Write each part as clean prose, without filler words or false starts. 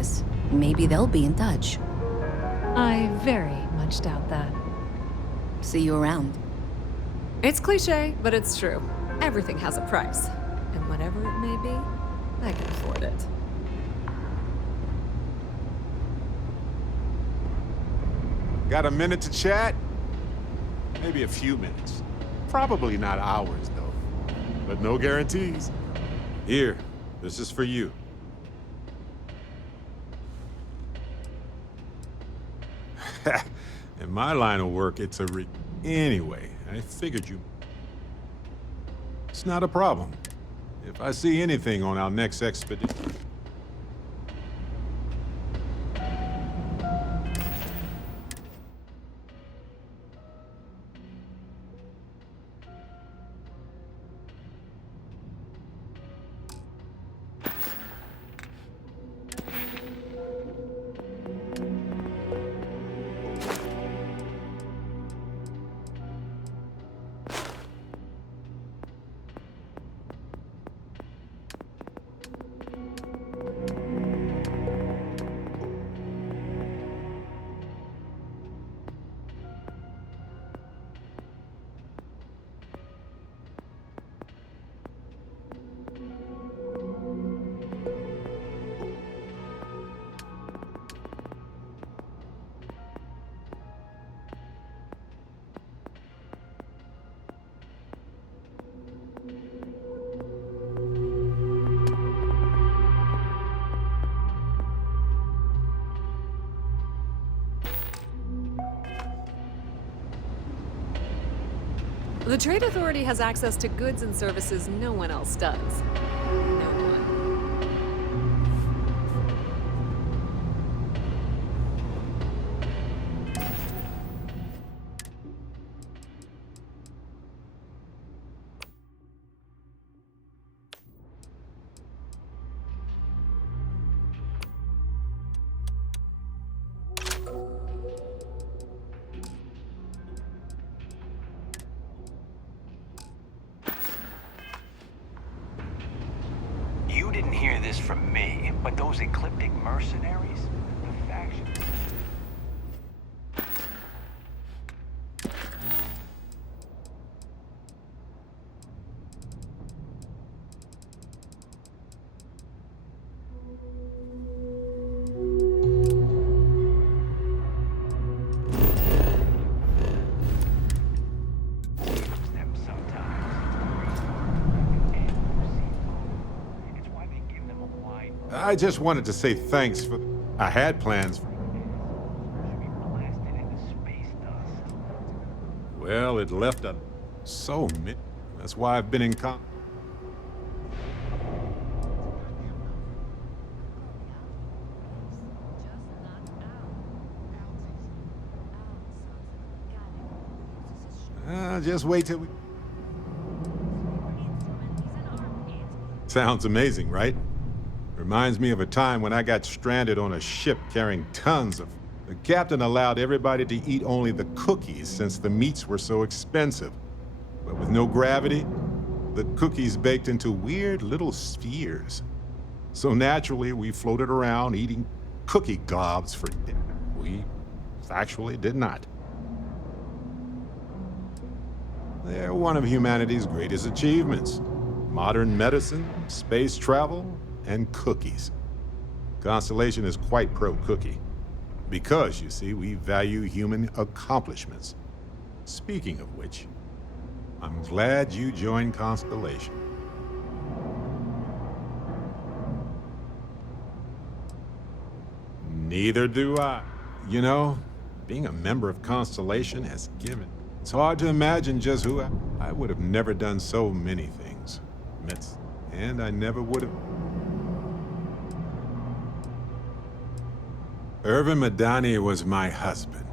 this. Maybe they'll be in touch. I very much doubt that. See you around. It's cliche, but it's true. Everything has a price. And whatever it may be, I can afford it. Got a minute to chat? Maybe a few minutes. Probably not hours, though. But no guarantees. Here, this is for you. In my line of work, it's a Anyway, I figured you... It's not a problem. If I see anything on our next expedition... The Trade Authority has access to goods and services no one else does. No one. You didn't hear this from me, but those ecliptic mercenaries, the faction... them sometimes. It's why they give them a wide... I just wanted to say thanks for... I had plans for... should be blasted into space dust. Well, it left a... So many. That's why I've been in con... Just wait till we... Sounds amazing, right? Reminds me of a time when I got stranded on a ship carrying tons of... The captain allowed everybody to eat only the cookies since the meats were so expensive. But with no gravity, the cookies baked into weird little spheres. So naturally, we floated around eating cookie gobs for dinner. We actually did not. They're one of humanity's greatest achievements. Modern medicine, space travel, and cookies. Constellation is quite pro-cookie. Because, you see, we value human accomplishments. Speaking of which, I'm glad you joined Constellation. Neither do I. You know, being a member of Constellation has given... It's hard to imagine just who I would have never done so many things. And I never would have... Irvin Madani was my husband.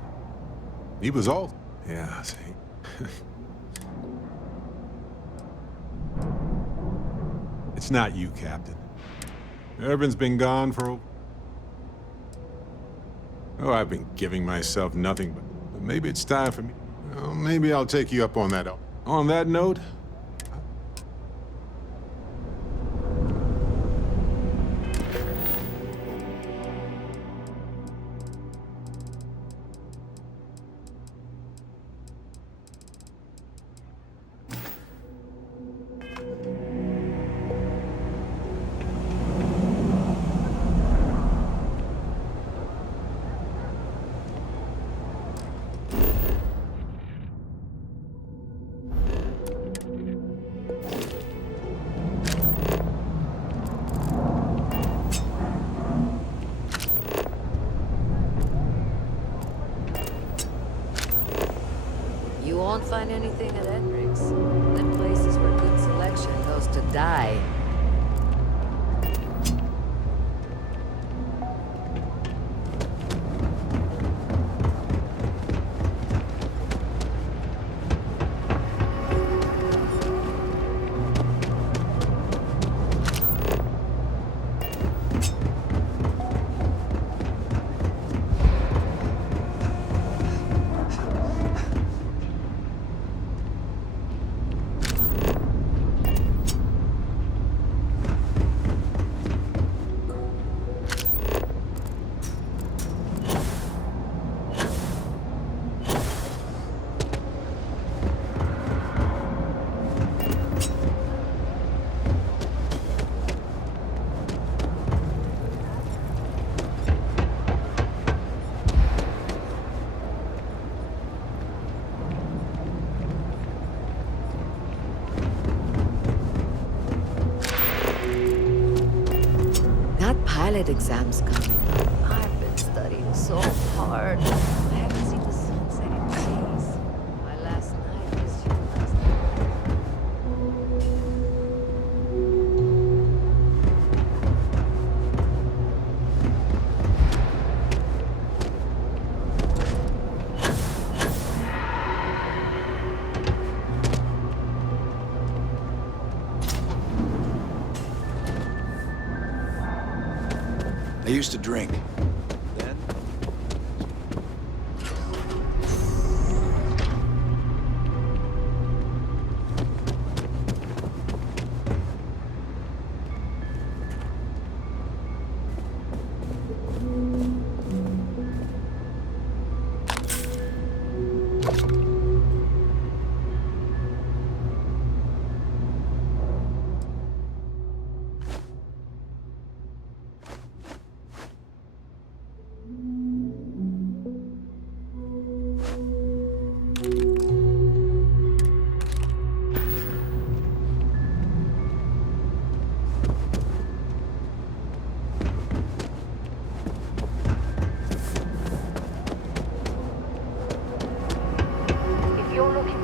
He was all... Yeah, see. It's not you, Captain. Irvin's been gone for... Oh, I've been giving myself nothing, but maybe it's time for me... Well, maybe I'll take you up on that. On that note... find anything at Edric's. Them places where good selection goes to die. Pilot exams coming up. I've been studying so hard. I haven't seen the sunset in days. My last night was your last I used to drink. Then?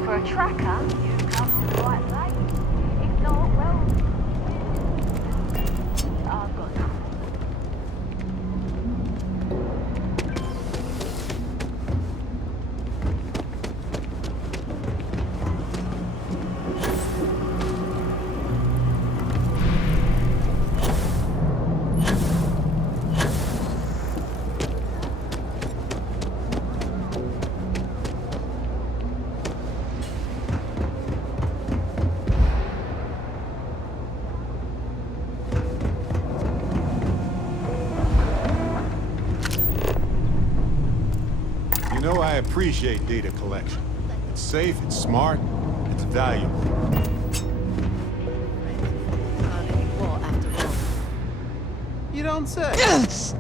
For a tracker, you've come to the right place. If not, well, I've got nothing. You know, I appreciate data collection. It's safe, it's smart, it's valuable. You don't say. Yes!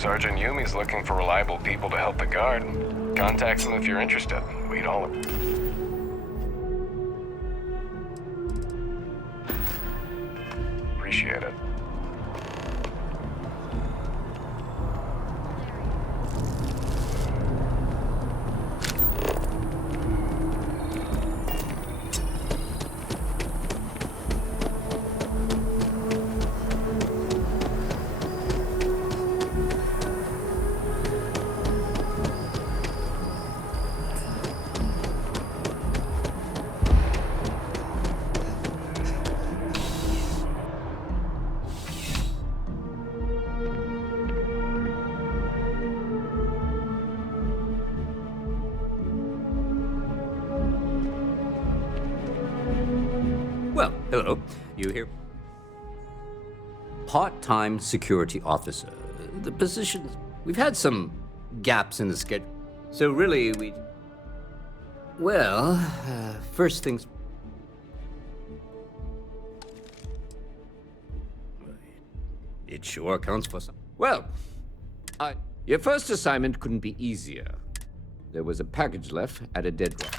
Sergeant Yumi's looking for reliable people to help the guard. Contact him if you're interested. We'd all... appreciate it. Well, hello. You here? Part-time security officer. The positions... We've had some gaps in the schedule. So really, we... Well, first things... It sure accounts for some... Well, your first assignment couldn't be easier. There was a package left at a dead drop.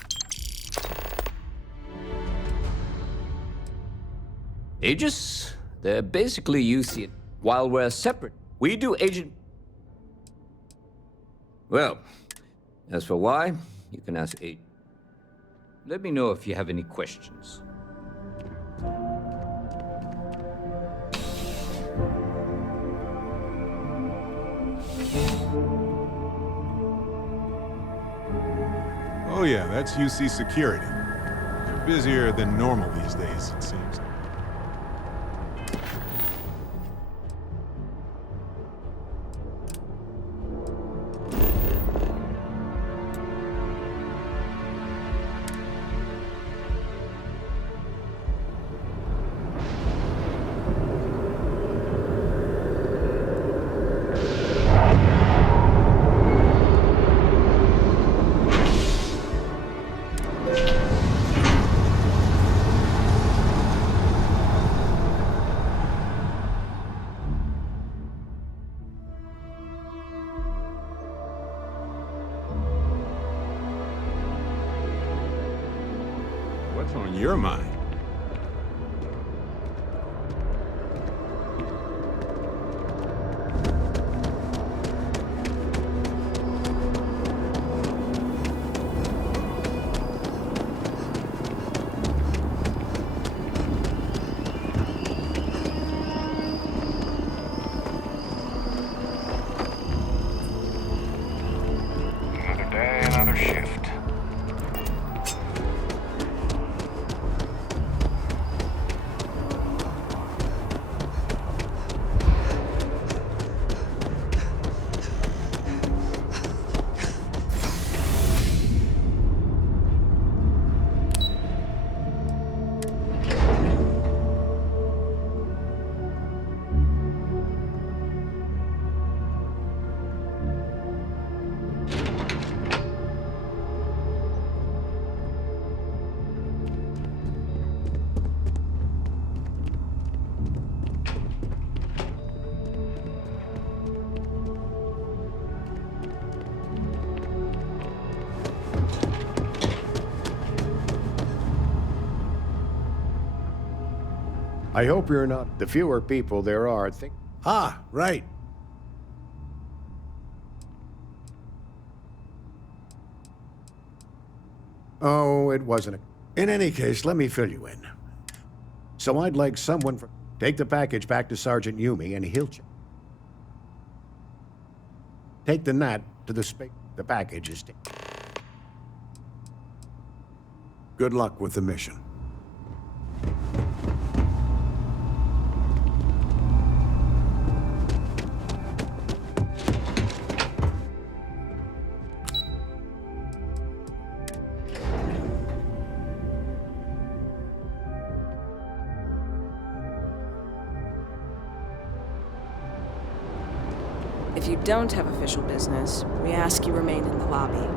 Aegis, they're basically UC. While we're separate, we do agent... Well, as for why, you can ask Aegis. Let me know if you have any questions. Oh yeah, that's UC Security. They're busier than normal these days, it seems. What's on your mind? Another day, another shift. I hope you're not. The fewer people there are, think. Ah, right. Oh, it wasn't. In any case, let me fill you in. So I'd like someone from. Take the package back to Sergeant Yumi and he'll check. Take the gnat to the space. The package is. Good luck with the mission. If you don't have official business, we ask you remain in the lobby.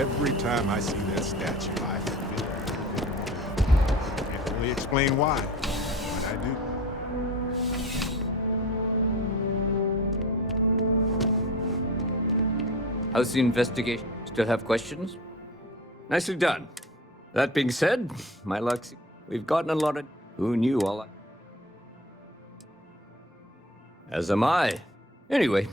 Every time I see that statue, I feel. Can't really explain why, but I do. How's the investigation? Still have questions? Nicely done. That being said, my luck's... We've gotten a lot of... Who knew all that? As am I. Anyway.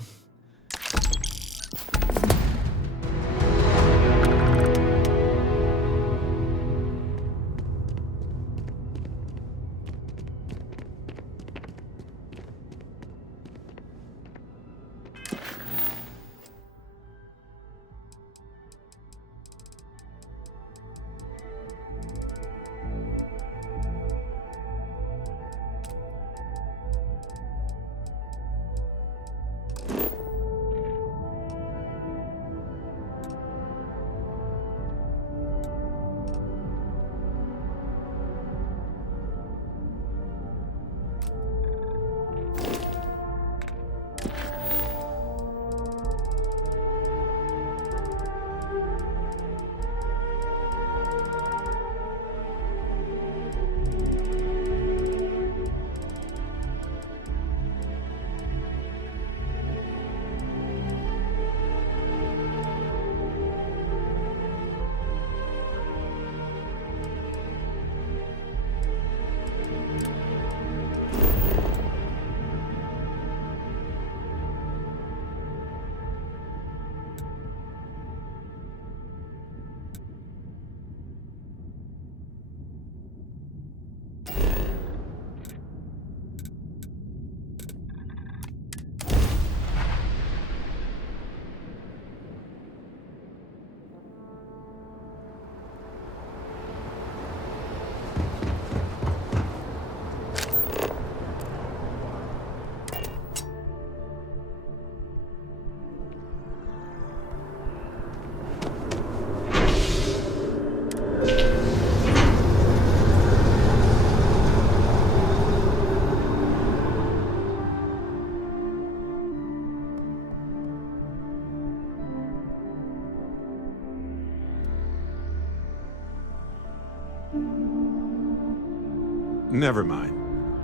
Never mind.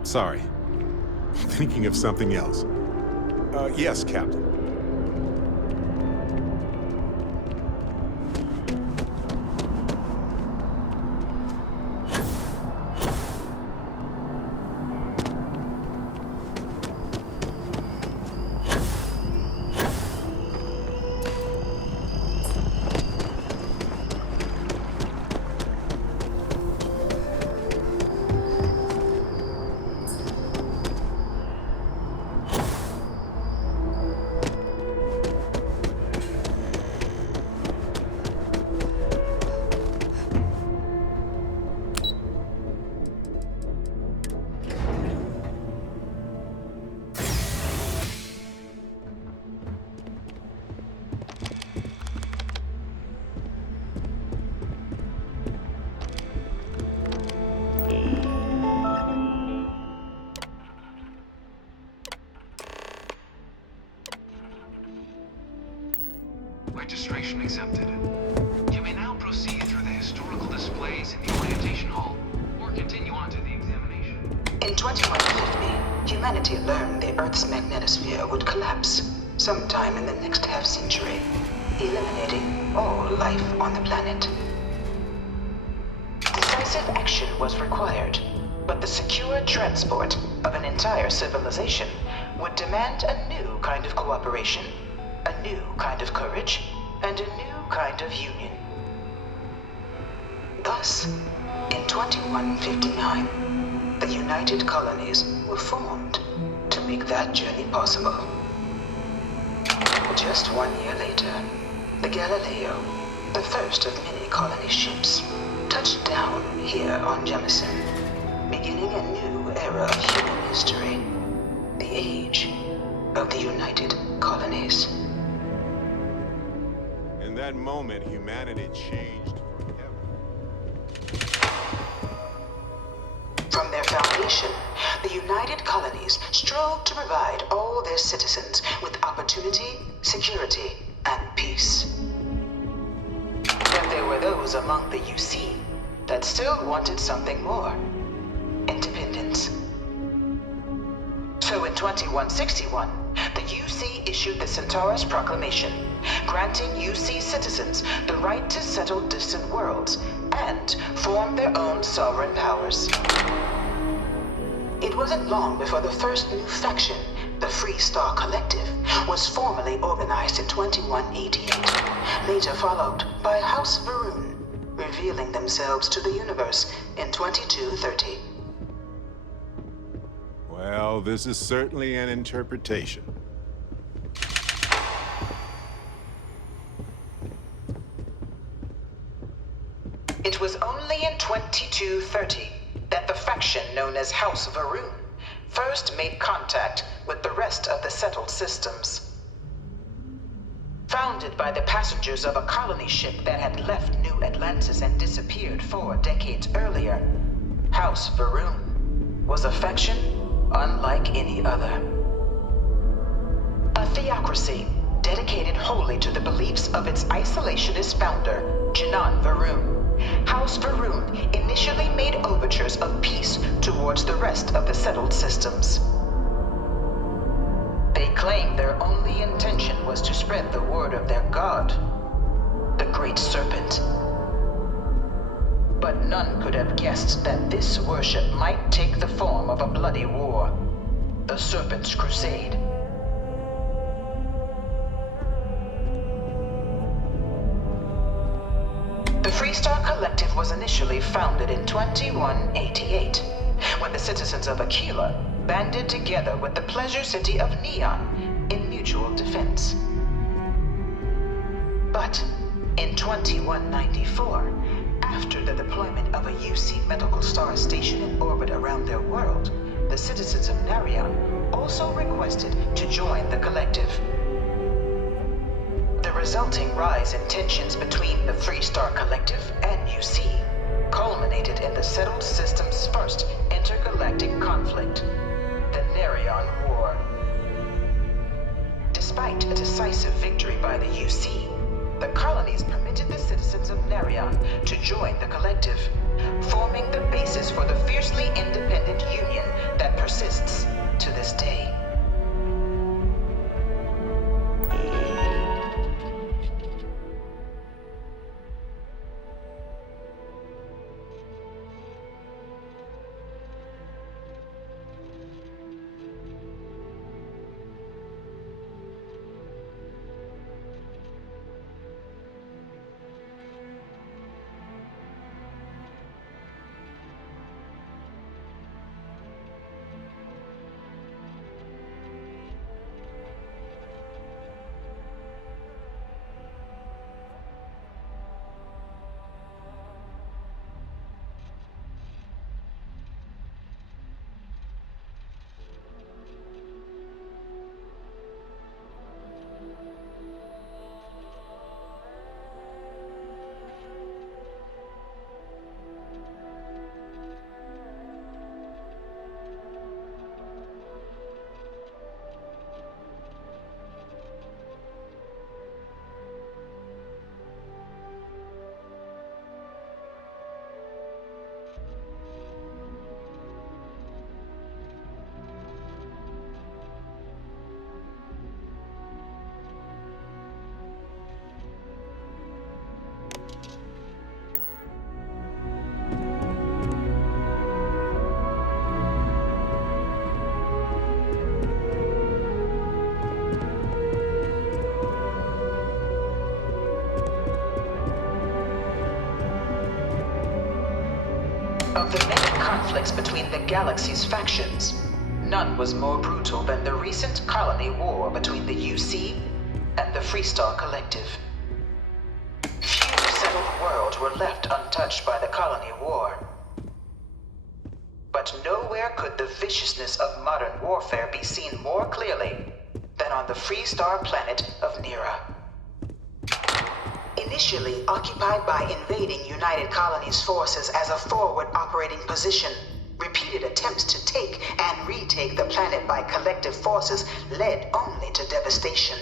Sorry. Thinking of something else. Yes, Captain. Registration accepted. You may now proceed through the historical displays in the orientation hall, or continue on to the examination. In 2150, humanity learned the Earth's magnetosphere would collapse sometime in the next half-century, eliminating all life on the planet. Decisive action was required, but the secure transport of an entire civilization would demand a new kind of cooperation, a new kind of courage, and a new kind of union. Thus, in 2159, the United Colonies were formed to make that journey possible. Just 1 year later, the Galileo, the first of many colony ships, touched down here on Jemison, beginning a new era of human history, the age of the United Colonies. In that moment, humanity changed forever. From their foundation, the United Colonies strove to provide all their citizens with opportunity, security, and peace. those among the UC that still wanted something more: independence. So in 2161, the UC issued the Centaurus Proclamation, granting UC citizens the right to settle distant worlds and form their own sovereign powers. It wasn't long before the first new faction, the Free Star Collective, was formally organized in 2188, later followed by House Varun, revealing themselves to the universe in 2230. Well, this is certainly an interpretation. It was only in 2230 that the faction known as House Varun first made contact with the rest of the settled systems. Founded by the passengers of a colony ship that had left New Atlantis and disappeared 4 decades earlier, House Varun was a faction unlike any other. A theocracy dedicated wholly to the beliefs of its isolationist founder, Janan Varun. House Varun initially made overtures of peace towards the rest of the settled systems. They claimed their only intention was to spread the word of their god, the Great Serpent. But none could have guessed that this worship might take the form of a bloody war, the Serpent's Crusade. The Freestar Collective was initially founded in 2188, when the citizens of Aquila banded together with the pleasure city of Neon in mutual defense. But in 2194, after the deployment of a UC medical star station in orbit around their world, the citizens of Narion also requested to join the collective. The resulting rise in tensions between the Freestar Collective and UC culminated in the settled system's first intergalactic conflict, the Narion War. Despite a decisive victory by the UC, the colonies permitted the citizens of Narion to join the collective, forming the basis for the fiercely independent union that persists to this day. Of the many conflicts between the galaxy's factions, none was more brutal than the recent colony war between the UC and the Freestar Collective. Few settled worlds were left untouched by the colony war. But nowhere could the viciousness of modern warfare be seen more clearly than on the Freestar planet of Nera. Initially occupied by invading United Colonies forces as a forward operating position, repeated attempts to take and retake the planet by collective forces led only to devastation.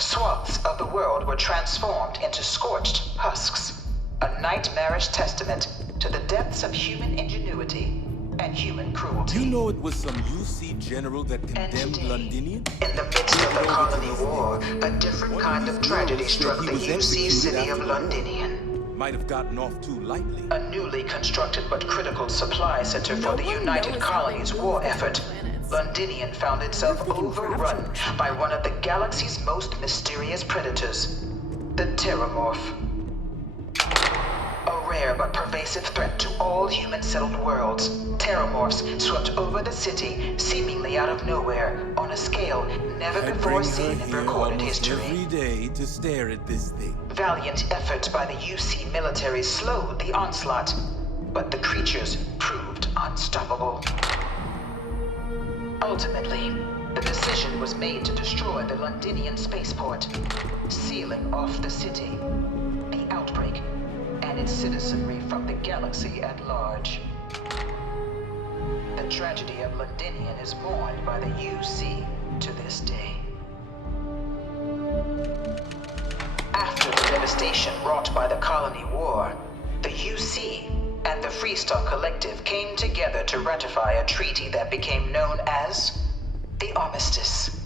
Swaths of the world were transformed into scorched husks, a nightmarish testament to the depths of human ingenuity and human cruelty. You know it was some UC general that condemned Londinian? In the midst of the colony war, a different kind of tragedy struck the UC city of Londinian. Might have gotten off too lightly. A newly constructed but critical supply center for the United Colonies' war effort, Londinian found itself overrun by one of the galaxy's most mysterious predators, the Terramorph. A rare but pervasive threat to all human-settled worlds, Terramorphs swept over the city, seemingly out of nowhere, on a scale never before seen in recorded history. Every day to stare at this thing. Valiant efforts by the UC military slowed the onslaught, but the creatures proved unstoppable. Ultimately, the decision was made to destroy the Londinian spaceport, sealing off the city, the outbreak, and its citizenry from the galaxy at large. The tragedy of Londinian is mourned by the UC to this day. After the devastation wrought by the colony war, the UC and the Freestar Collective came together to ratify a treaty that became known as the Armistice.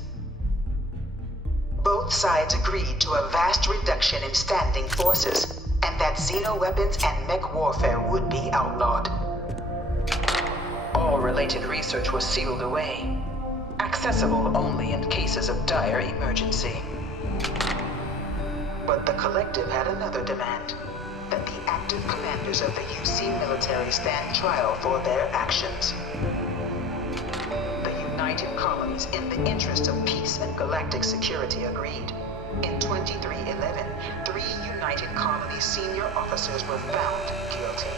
Both sides agreed to a vast reduction in standing forces, and that xenoweapons and mech warfare would be outlawed. All related research was sealed away, accessible only in cases of dire emergency. But the Collective had another demand, that the active commanders of the UC military stand trial for their actions. The United Colonies, in the interest of peace and galactic security, agreed. In 2311, 3 United Colonies senior officers were found guilty.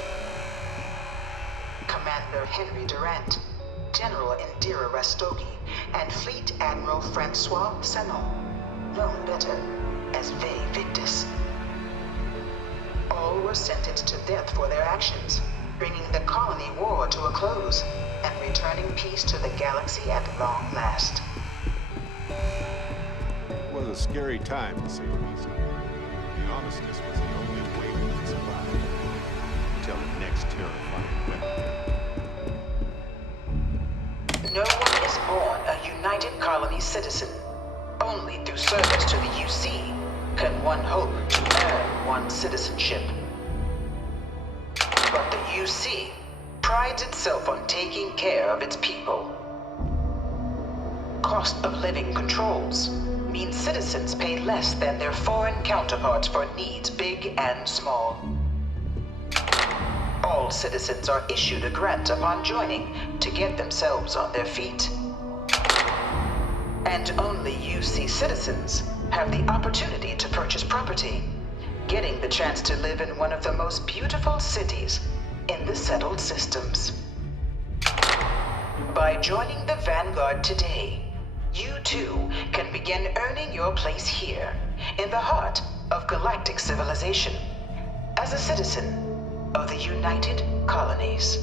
Commander Henry Durant, General Indira Rastogi, and Fleet Admiral Francois Sanon, known better as Ve Victus. All were sentenced to death for their actions, bringing the colony war to a close and returning peace to the galaxy at long last. It was a scary time, to say the least. The armistice was the only way we could survive until the next terrifying weapon. No one is born a United Colony citizen. Only through service to the UC can one hope to earn one's citizenship. But the UC prides itself on taking care of its people. Cost of living controls mean citizens pay less than their foreign counterparts for needs big and small. All citizens are issued a grant upon joining to get themselves on their feet. And only UC citizens have the opportunity to purchase property, getting the chance to live in one of the most beautiful cities in the settled systems. By joining the Vanguard today, you too can begin earning your place here, in the heart of galactic civilization, as a citizen of the United Colonies.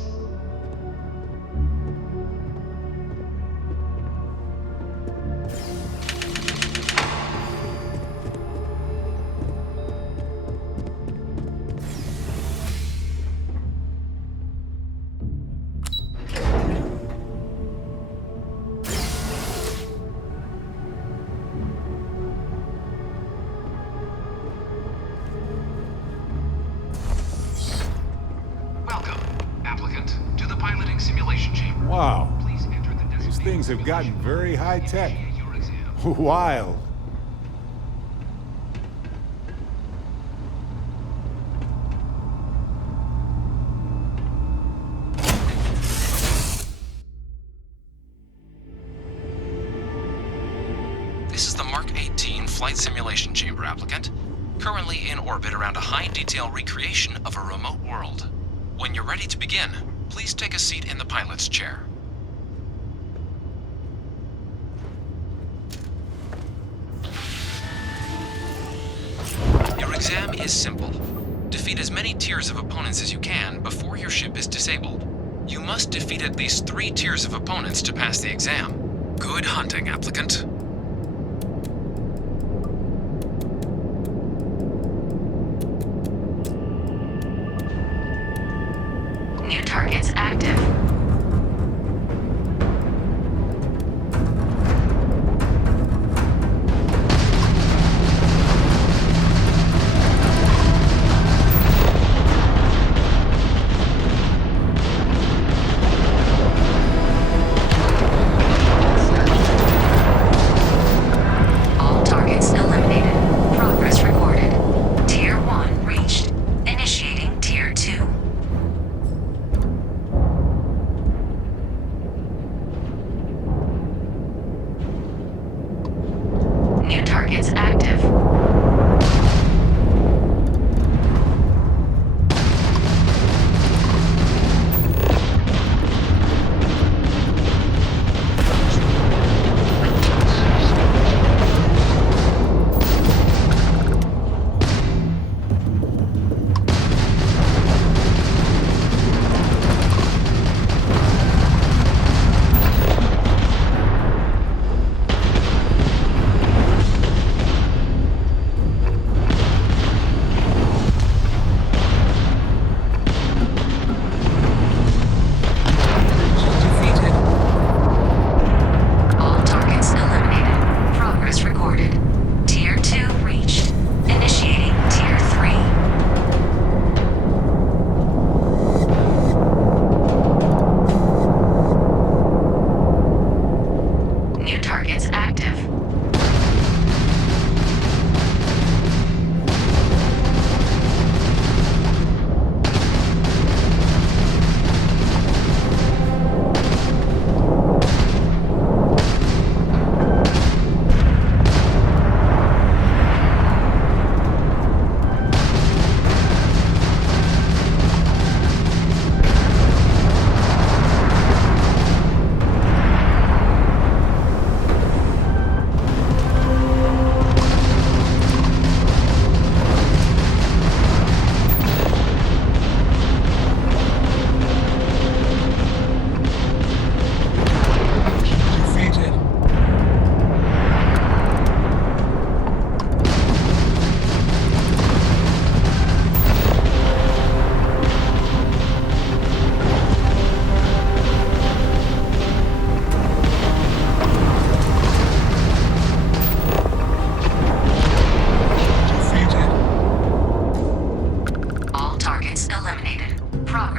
Wow. These things have gotten very high-tech. Wild. This is the Mark 18 Flight Simulation Chamber applicant, currently in orbit around a high-detail recreation of a remote world. When you're ready to begin, please take a seat in the pilot's chair. Your exam is simple. Defeat as many tiers of opponents as you can before your ship is disabled. You must defeat at least 3 tiers of opponents to pass the exam. Good hunting, applicant.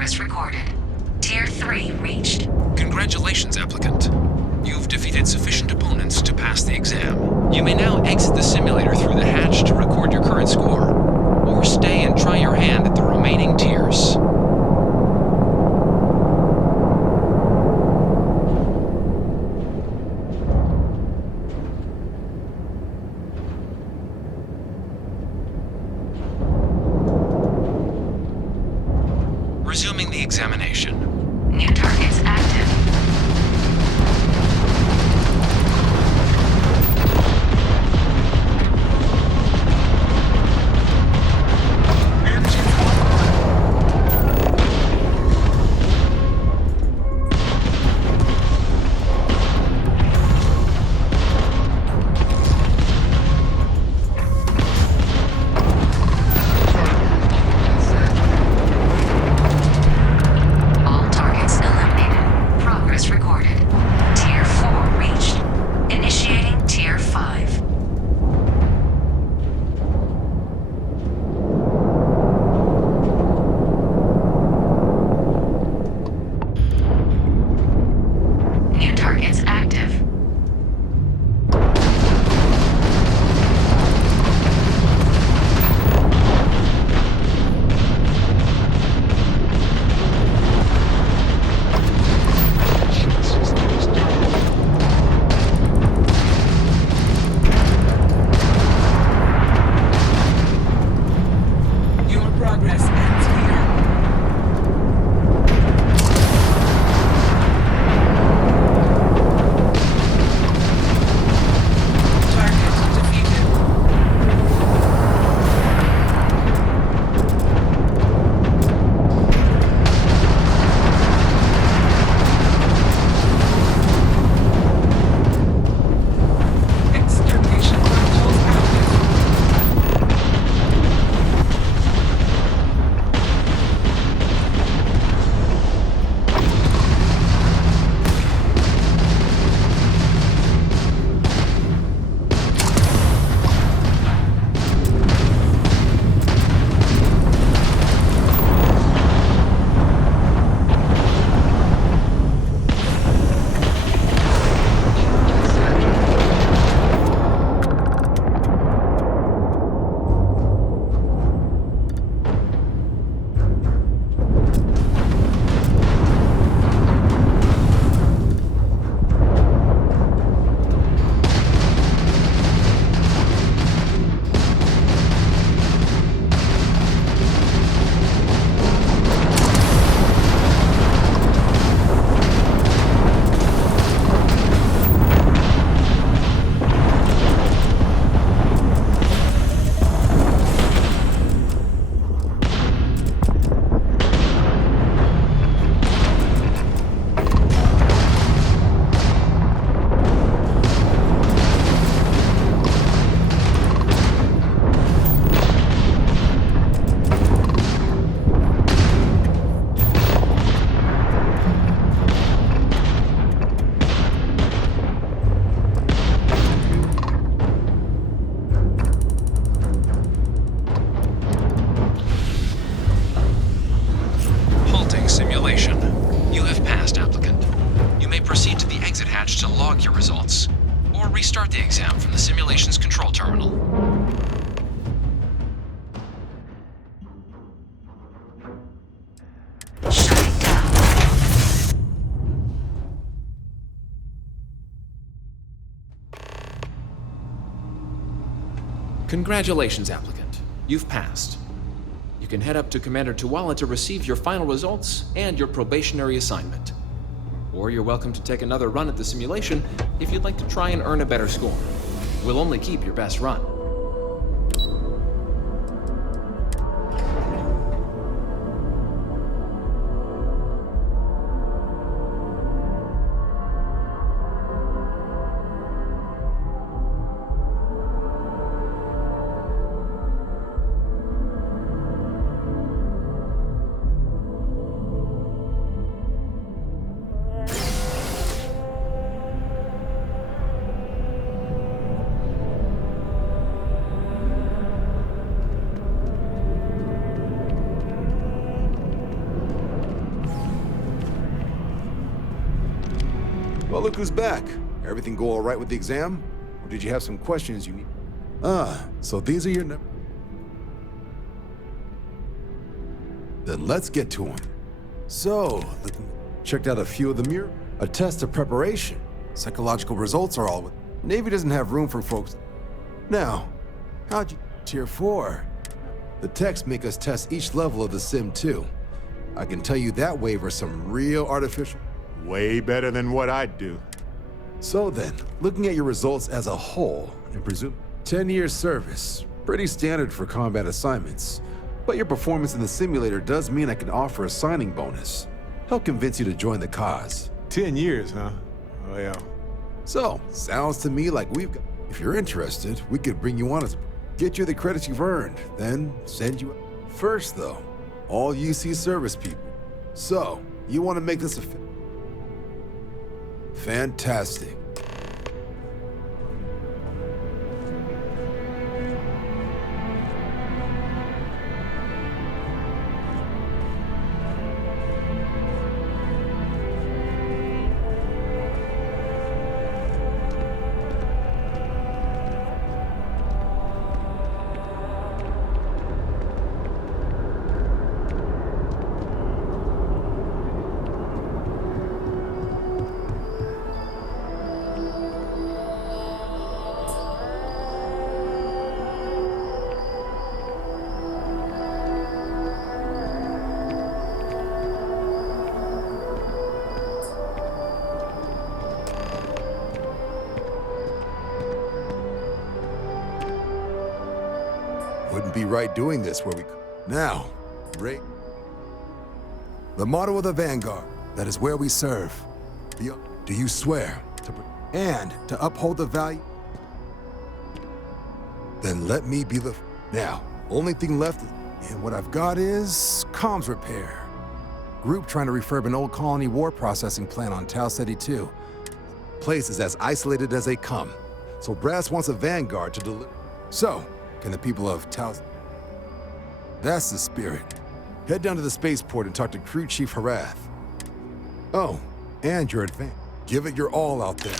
Progress recorded. Tier 3 reached. Congratulations, applicant. You've defeated sufficient opponents to pass the exam. You may now exit the simulator through the hatch to record your current score, or stay and try your hand at the remaining tiers. Resuming the examination. New targets active. All targets eliminated. Progress recorded. Tier 4 reached. Initiating Tier 5. New targets active. Your progress ends here. Target defeated. Extermination controls active. Halting simulation. You have passed, applicant. You may proceed to the exit hatch to log your results, or restart the exam from the simulation's control terminal. Shutting down. Congratulations, applicant. You've passed. You can head up to Commander Tuwala to receive your final results and your probationary assignment. Or you're welcome to take another run at the simulation if you'd like to try and earn a better score. We'll only keep your best run. look who's back. Everything go all right with the exam? Or did you have some questions you need? Ah, so these are your numbers. Then let's get to them. So, checked out a few of them here. A test of preparation. Psychological results are all with. Navy doesn't have room for folks. Now, how'd you tier 4? The texts make us test each level of the sim too. I can tell you that waiver's some real artificial. Way better than what I'd do. So then, looking at your results as a whole, and presume 10 years service, pretty standard for combat assignments. But your performance in the simulator does mean I can offer a signing bonus. Help convince you to join the cause. 10 years, huh? Oh, yeah. So, sounds to me like we've got... If you're interested, we could bring you on as... Get you the credits you've earned, then send you... First, though, all UC service people. So, you want to make this a... Fantastic. Wouldn't be right doing this where we... Now, Ray. The motto of the Vanguard, that is where we serve. Do you swear to... And to uphold the value... Then let me be the... Now, only thing left and what I've got is... comms repair. Group trying to refurb an old colony war processing plant on Tau Ceti 2. Place is as isolated as they come. So Brass wants a Vanguard to deliver... So... Can the people of Tau... That's the spirit. Head down to the spaceport and talk to Crew Chief Harath. Oh, and your advance. Give it your all out there.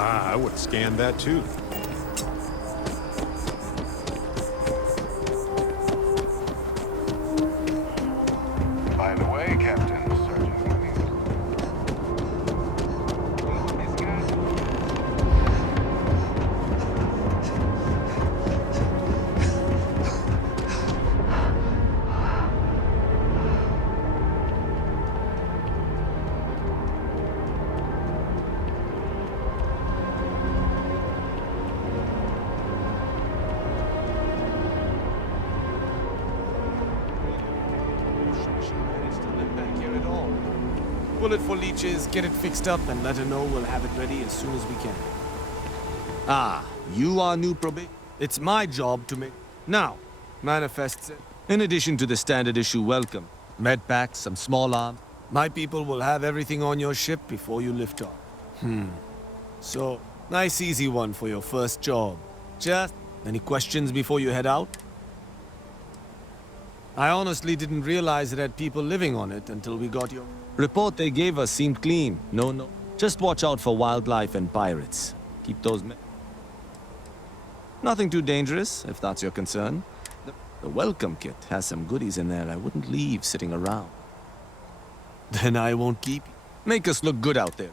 I would have scanned that too. By the way, Captain, Sergeant Cummings. Is good. Pull it for leeches, get it fixed up, and let her know we'll have it ready as soon as we can. Ah, you are new probation. It's my job to make... Now, manifests it. In addition to the standard issue welcome, med packs, some small arms, my people will have everything on your ship before you lift off. So, nice easy one for your first job. Just, any questions before you head out? I honestly didn't realize it had people living on it until we got your... Report they gave us seemed clean. No. Just watch out for wildlife and pirates. Keep those Nothing too dangerous, if that's your concern. The welcome kit has some goodies in there I wouldn't leave sitting around. Then I won't keep you. Make us look good out there.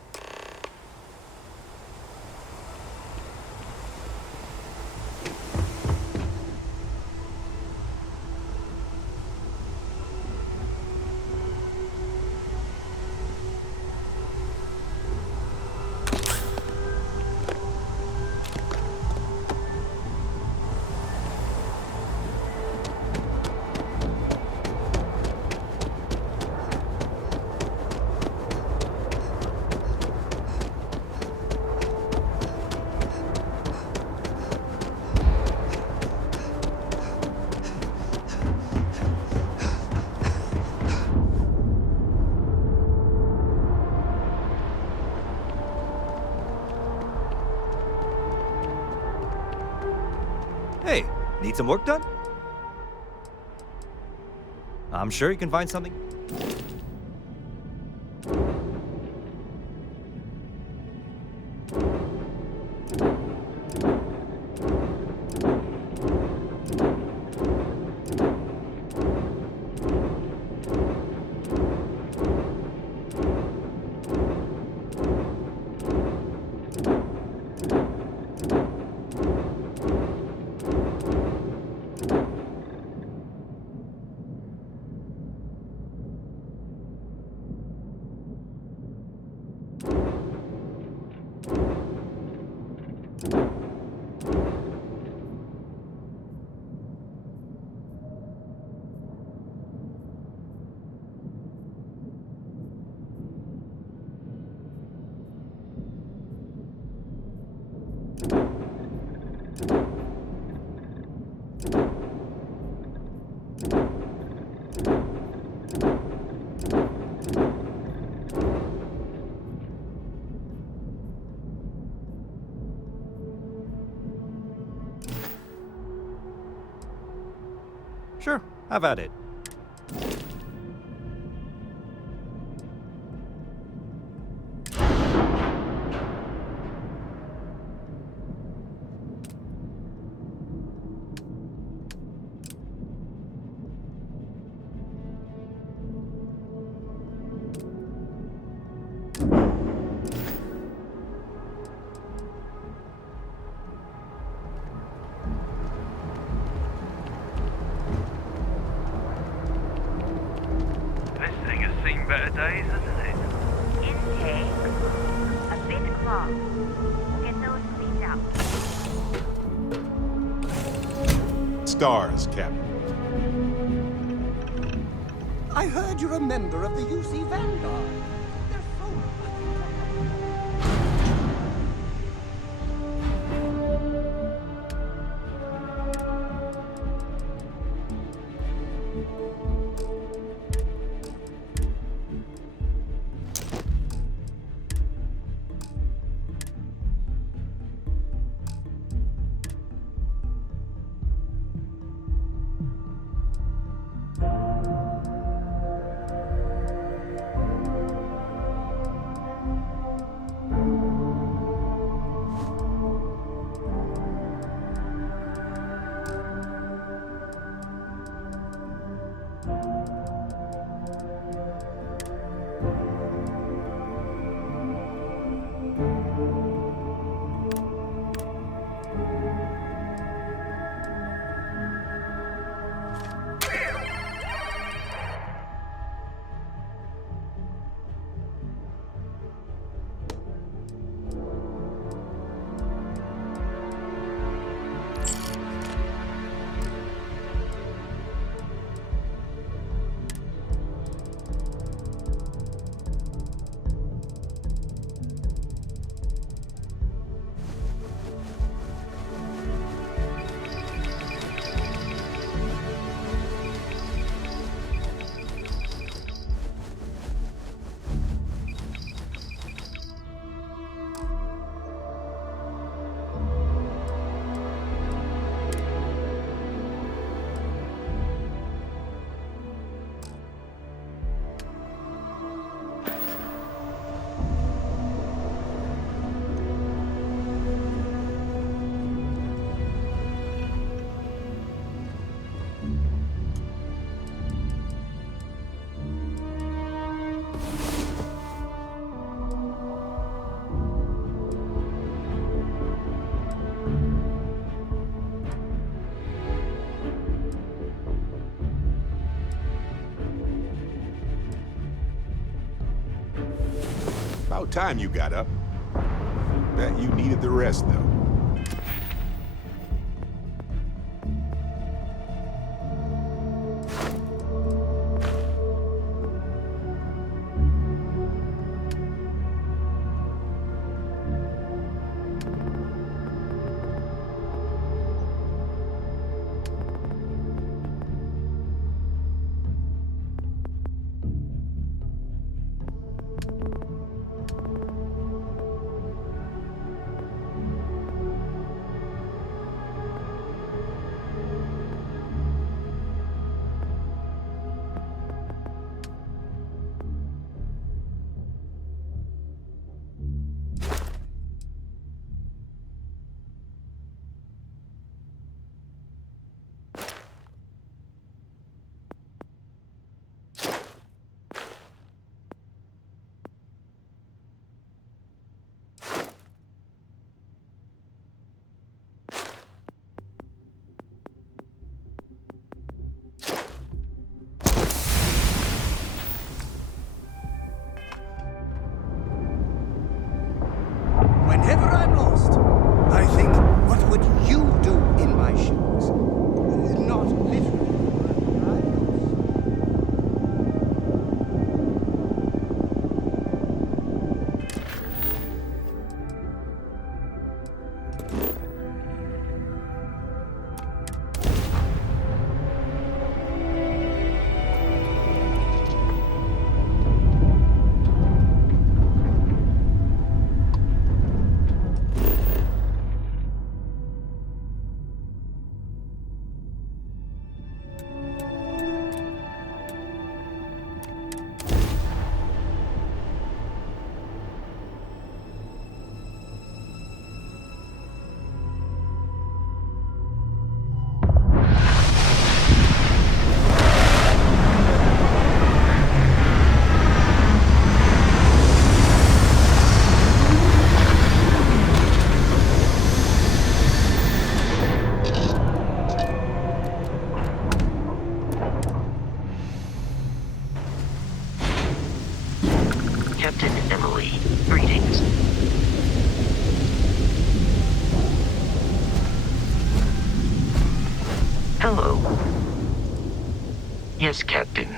Hey, need some work done? I'm sure you can find something. Sure, have at it. Better days, hasn't it? Intake. A bit clogged. We'll get those cleaned out. Stars, Captain. I heard you're a member of the UC Vanguard. About time you got up. Bet you needed the rest, though. Whenever I'm lost, I think, what would you do in my shoes? Not literally. Captain Emily, greetings. Hello. Yes, Captain.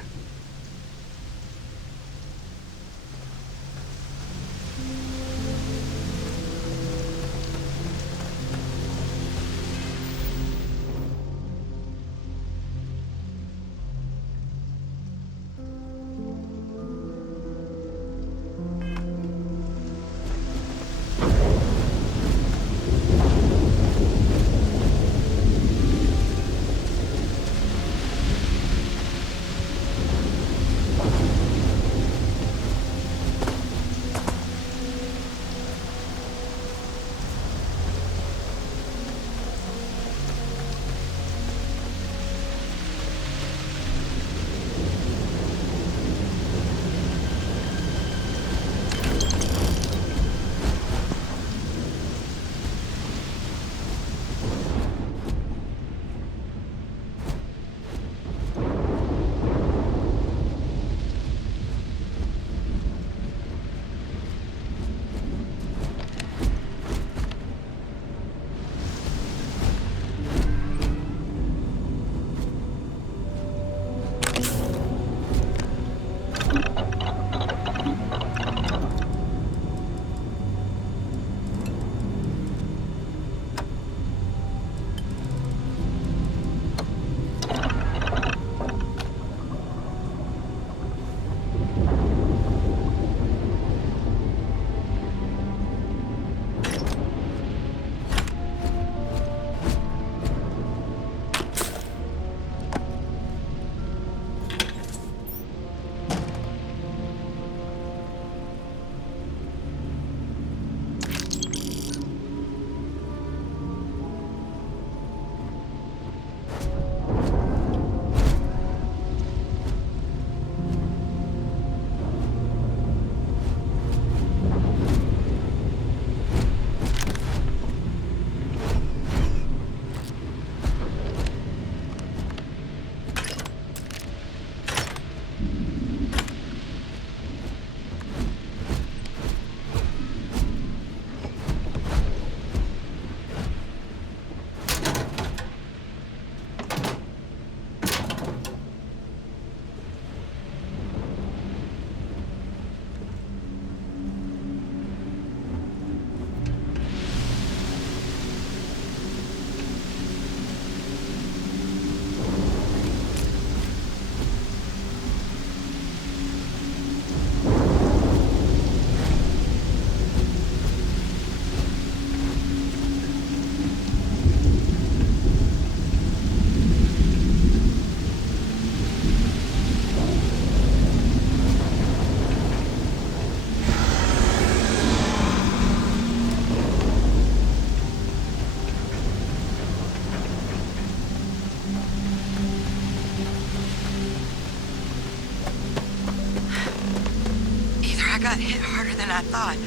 got hit harder than I thought.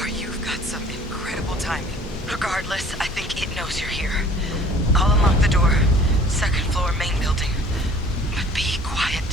Or you've got some incredible timing. Regardless, I think it knows you're here. I'll unlock the door. Second floor, main building. But be quiet.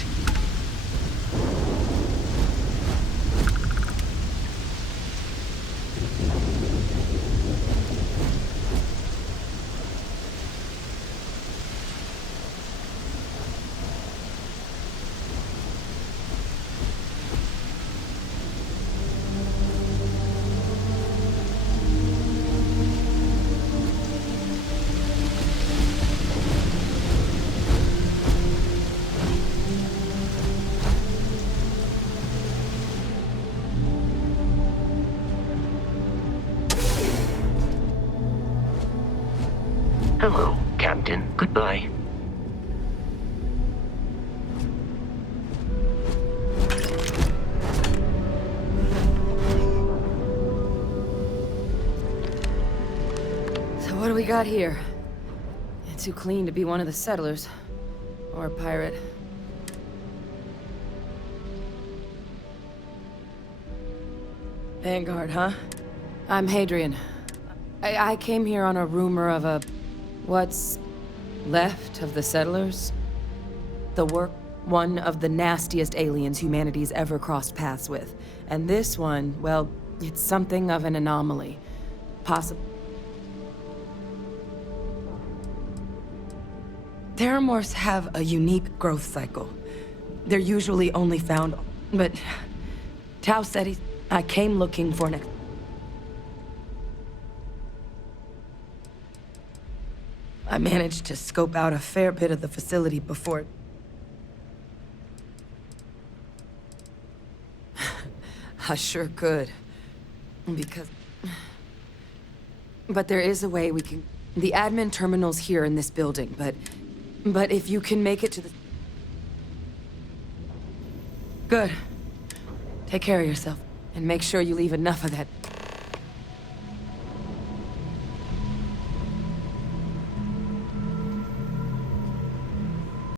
Hello, Captain. Goodbye. So what do we got here? You're too clean to be one of the settlers. Or a pirate. Vanguard, huh? I'm Hadrian. I came here on a rumor of what's left of the settlers? The work, one of the nastiest aliens humanity's ever crossed paths with. And this one, well, it's something of an anomaly. Terramorphs have a unique growth cycle. They're usually only found... But... Tau said I came looking for an... I managed to scope out a fair bit of the facility before... I sure could. Because... But there is a way we can... The admin terminal's here in this building, but if you can make it to the... Good. Take care of yourself, and make sure you leave enough of that